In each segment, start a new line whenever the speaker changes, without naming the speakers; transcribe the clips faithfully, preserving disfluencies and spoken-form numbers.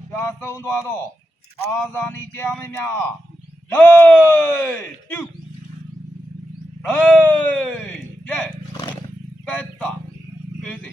ကြာဆုံးသွားတော့အာဇာနည်ကြားမင်းများလေးပြုလေးကဲကဲတာပြေးစီ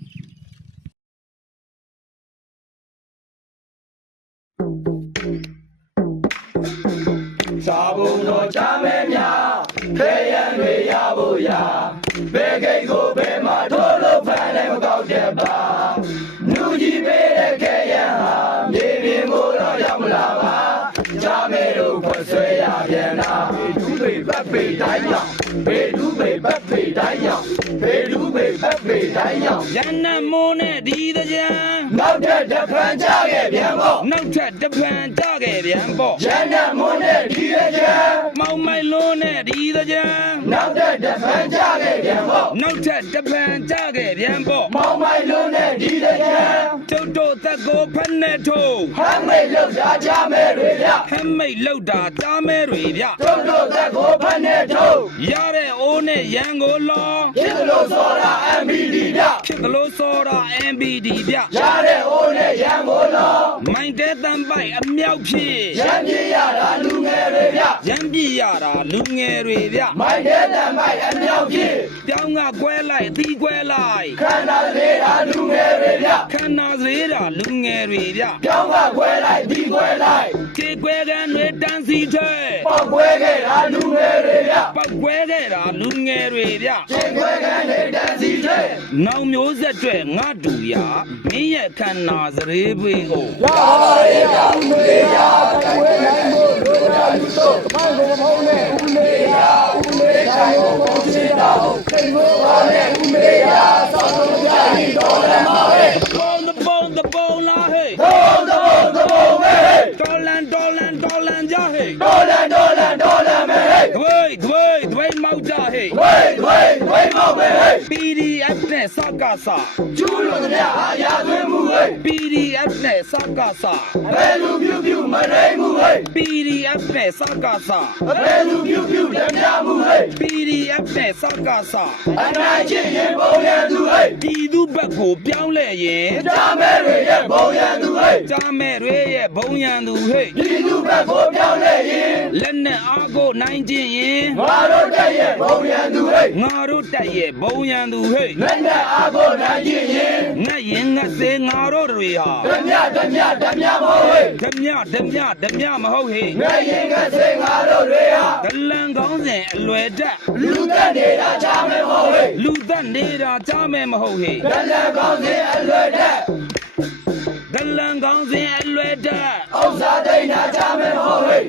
စာဘုံတော်ချမဲများခဲရန်တွေရဖို့ရာဘယ်ကိတ်ကိုဘယ်မှာထိုးလို့ဖမ်းလည်းမကောက်တဲ့ပါနူကြီးပေးတဲ့ခဲရန်ဟာမြေပြင်ကိုတော့ရောက်မလာပါချမဲတို့ခွဆွဲရပြန်တာဘေဒူးပေပတ်ပေတိုင်းရောက်ဘေဒူးပေပတ်ပေတိုင်းရောက်ဘေဒူးပေပတ်ပေတိုင်းရောက်
ရန်နမိုးနဲ့ဒီတကြံ
နောက်ထပ်တစ်ဖန်ကြခဲ့ပြန်ပေါ့
နောက်ထပ်တစ်ဖန်ကြခဲ့ပြန်ပေါ့
ရန်နမိုးနဲ့ဒီတကြံ
မောင်မိုင်လုံးနဲ့ဒီတကြံ
နောက်ထပ်တစ်ဖန်ကြခဲ့ပြန်ပေါ့
နောက်ထပ်တစ်ဖန်ကြခဲ့ပြန်ပေါ့
မောင်မိုင်လုံးနဲ့ဒီတကြံ
ကျုပ်တို့သက်ကိုဖက်နဲ့ထိုး
ဟမ်းမိတ်လောက်တာကြမဲတွေဗျ
ဟမ်းမိတ်လောက်တာကြားမဲတွေဗျ
ကျုပ်တို့သက်ကိုဖက်နဲ့ထိုး
ရတဲ့အိုးနဲ့ရန်ကိုလော
ဖြစ်လို့စောတာ M B D ဗျ
ဖြစ်လို့စောတာ M B D ဗျ
ရတဲ့အိုးနဲ့ရန်ကိုလော
မိုင်းတဲ့တန်ပိုက်အမြောက်ဖြစ်
ရန်ပြရတာလူငယ်တွေဗျ
ရန်ပြရတာလူငယ်တွေဗျ
မိုင်းတဲ့တန်ပိုက်အမြောက်ဖြစ်
ပြောင်းကကွဲလိုက်အသီးကွဲလိုက်
ခန္ဓာလေးတာလူငယ်တွေဗျ
ခန္ဓာသေးတာလူငယ်တွေဗျ
ပြောင်းကကွဲလိုက်ဒီကွဲလိုက်
ကြေကွဲကန်တွေတန်းစီထဲ
ပေါက်ကွဲခဲ့တာလူငယ်တွေဗျ
ပေါက်ကွဲခဲ့တာလူငယ်တွေဗျ
ကြေကွဲကန်တွေတန်းစီထဲ
နောင်မျိုးဆက်တွေငါတူရမင်းရဲ့ခန္ဓာစရေးပွေးကို
ရပါရဲ့ဗျဦးလေးရတိုင်ဝဲနိုင်ဖို့လိုရာလူတို့မိုင်းကိုမဟုတ်နဲ့ဦးလေးရဦးလေးတိုင်းကိုပုံချင်တာစိတ်မိုးပါနဲ့ဦးလေးရသောက်ဆုံးကြရင်တော်လည်းမဟဲ့
ပုံတပုံတပုံလားဟဲ့
ပုံတပုံတပုံပဲဟဲ့
တော်လန်တော်လန်တော်လန်ကြဟဲ့
တော်လန်တော်လန်တော်လန်ပဲဟဲ့
ဒွေဒွေဒွေမောက်ကြဟဲ့
ဒွေဒွေဒွေမောက်ပဲဟဲ့
P D F နဲ့စကားစာ
ကျူးလို့တဲ့အာရသွင်းမှုဟဲ့
P D F နဲ့စကားစာ
ဘယ်လူပြူပြူမရိမှုဟဲ့
P D F နဲ့စကားစာ
ဘယ်လူပြူပြူလက်ပြမှုဟဲ့
P D F နဲ့စကားစာ
အနိုင်ချင်းရင်ဘုံရန်သူဟဲ့
ပြည်သူဘက်ကိုပြောင်းလဲရင်
ကြားမဲတွေရဲ့ဘုံရန်သူဟဲ့
ကြားမဲတွေရဲ့ဘုံရန်သူဟဲ့
ပြည်သူဘက်ကိုပြောင်းလဲရင်
လက်နဲ့အားကိုနိုင်ခြင်းရင်
ငါတို့တက်ရဲ့ဘုံရန်သူဟဲ့
ငါတို့တက်ရဲ့ဘုံရန်သူဟဲ့
လက်နဲ့အားကိုနိုင်ခြင်းရင်
ငတ်ရင်ငတ်စေငါတို့တွေဟာ
ဓမြဓမြဓမြမဟုတ်ဟဲ့
ဓမြဓမြဓမြမဟုတ်ဟဲ့
ငတ်ရင်ငတ်စေငါတို့တွေဟာ
ဒလန်ကောင်းစဉ်အလွယ်တက်
လူသက်နေတာကြားမဲမဟုတ်ဟဲ့
လူသက်နေတာကြားမဲမဟုတ်ဟဲ့
ဒလန်ကောင်းစဉ်အလွယ်တက်
ဒလန်ကောင်းစဉ်အလွယ်တက်
ဥစ္စာတိတ်နာကြားမဲမဟုတ်ဟဲ့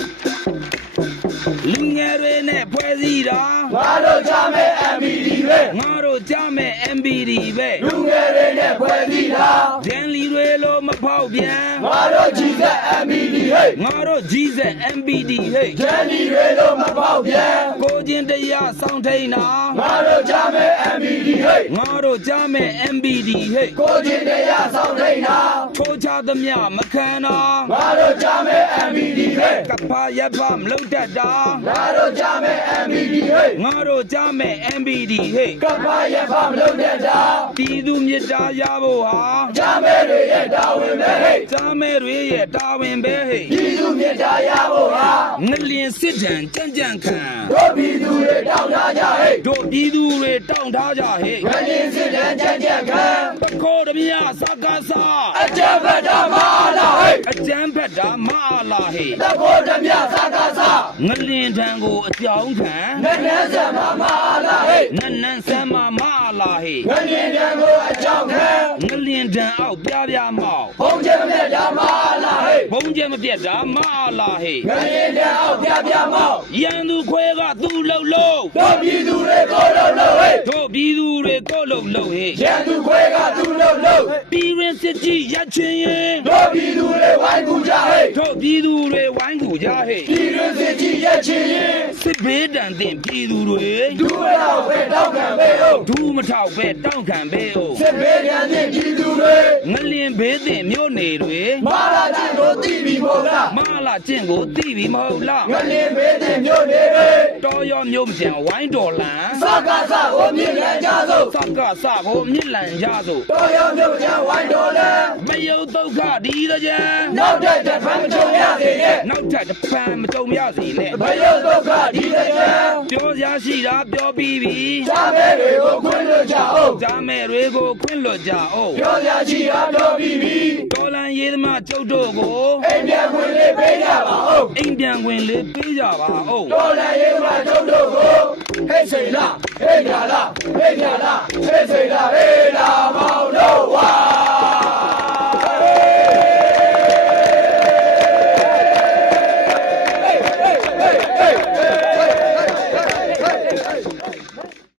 လူငယ်တွေနဲ့ဖွဲ့စည်းတာ
ငါတို့ကြားမဲ M B D ပဲ
ငါတို့ကြားမဲ M B D ပဲ
လူငယ်တွေနဲ့ဖွဲ့စည်းတာ
ဒန်လီတွေလိုမဖောက်ပြန်
ငါတို့ကြီးစက် M B D ဟဲ့
ငါတို့ကြီးစက် M B D ဟဲ့
ဒန်လီတွေလိုမဖောက်ပြန်
ကိုချင်းတရားစောင့်ထိန်တာ
ငါတို့ကြားမဲ M B D ဟဲ့
ငါတို့ကြားမဲ M B D ဟဲ့
ကိုချင်းတရားစောင့်ထိန်တာ
ထိုးချသမျှမခံတာ
ငါတို့ကြားမဲ M B D ဟဲ့
ကပ္ပရဖမလုံတတ်တာ
ငါတို့ကြားမဲ M B D ဟဲ့
ငါတို့ကြားမဲ M B D ဟဲ့
ကပ္ပရဖမလုံတတ်တာ
ပြည်သူမြစ်တာရဖို့ဟာ
ကြားမဲတွေရဲ့တာဝန်ပဲဟဲ့
ကြားမဲတွေရဲ့တာဝန်ပဲဟဲ့
ပြည်သူမြစ်တာရဖို့ဟာ
ငလျင်စစ်တံကြံ့ကြံ့ခံ
တို့ပြည်သူတွေတောင်းထားကြဟဲ့
တို့ပြည်သူတွေတောင်းထားကြဟဲ့
ငလျင်စစ်တံကြံ့ကြံ့ခံ
တခိုးဓမြစကားစာ
အကြံဖက်တာမအားလားဟဲ့
အကြံဖက်တာမအားလားဟဲ့
တခိုးဓမြစကားစာ
ငလျင်ထံကိုအကြောင်းခံ
နန်းနန်းဆံမမအားလားဟဲ့
နန်းနန်းဆံမမအားလားဟဲ့
ငလျင်ထံကိုအကြောင်းခံ
ငလျင်ထံအောက်ပြပြမောက်
ဘုံကျဲမပြတ်တာမအားလားဟဲ့
ဘုံကျဲမပြတ်တာမအားလားဟဲ့
ငလျင်ထံအောက်ပြပြမောက်
ရန်သူခွဲကသူ့လှုပ်လှုပ်
တို့ပြည်သူတွေကိုလှုပ်လှုပ်ဟဲ့
တို့ပြည်သူတွေကိုလှုပ်လှုပ်ဟဲ့
ရန်သူခွဲကသူ့လှုပ်လှုပ်
ပြည်ရင်စစ်ကြီးရချင်းရင်
တို့ပြည်သူတွေဝိုင်းကူကြဟဲ့
တို့ပြည်သူတွေဝိုင်းကူကြဟဲ့
ပြည်ရင်စစ်ကြီးရချင်းရင်
စစ်ဘေးတန်တင်ပြည်သူတွေ
ဒူးမထောက်ပဲတောက်ခံပဲဟုတ်
ဒူးမထောက်ပဲတောက်ခံပဲဟုတ်
စစ်ဘေးတန်တင်ပြည်သူတွေ
ငလျင်ဘေးတင်မြို့နေတွေ
မာလာချင်းကိုသိပြီမဟုတ်လား
မလာကျင့်ကိုသိပြီမဟုတ်လား
ငလင်းမေးတဲ့မြို့တွေ
တော်ရောမြို့မကျန်ဝိုင်းတော်လန်
စကားစကိုမြင်ရကြစို့
စကစကိုမြစ်လန်ကြစို့
တော်ရောမြို့ချဝိုင်းတော်လဲ
မယုတ်ဒုက္ခဒီတကြံ
နောက်တဲ့တစ်ဖန်မချုံရစေနဲ့
နောက်ထပ်တစ်ပံမကြုံရစီနဲ့
ဘယုတ်ဒုက္ခဒီတစ်ချမ်း
ပြောစရာရှိတာပြောပြီးပြီ
ရှားမဲတွေကိုခွင့်လွှတ်ကြအောင်
ဂျာမဲတွေကိုခွင့်လွတ်ကြအောင်
ပြောရချီအားတော်ပြီးပြီ
တော်လန်ရေးသမားကျုပ်တို့ကို
အိမ်ပြန်ခွင့်လေးပေးကြပါဦး
အိမ်ပြန်ခွင့်လေးပေးကြပါဦး
တော်လည်းရေးမှာတို့တို့ကိုဟဲ့စိန်လားဟဲ့ညာလားဟဲ့ညာလားဟဲ့စိန်လားဟဲ့လာမောင်တို့ဝါ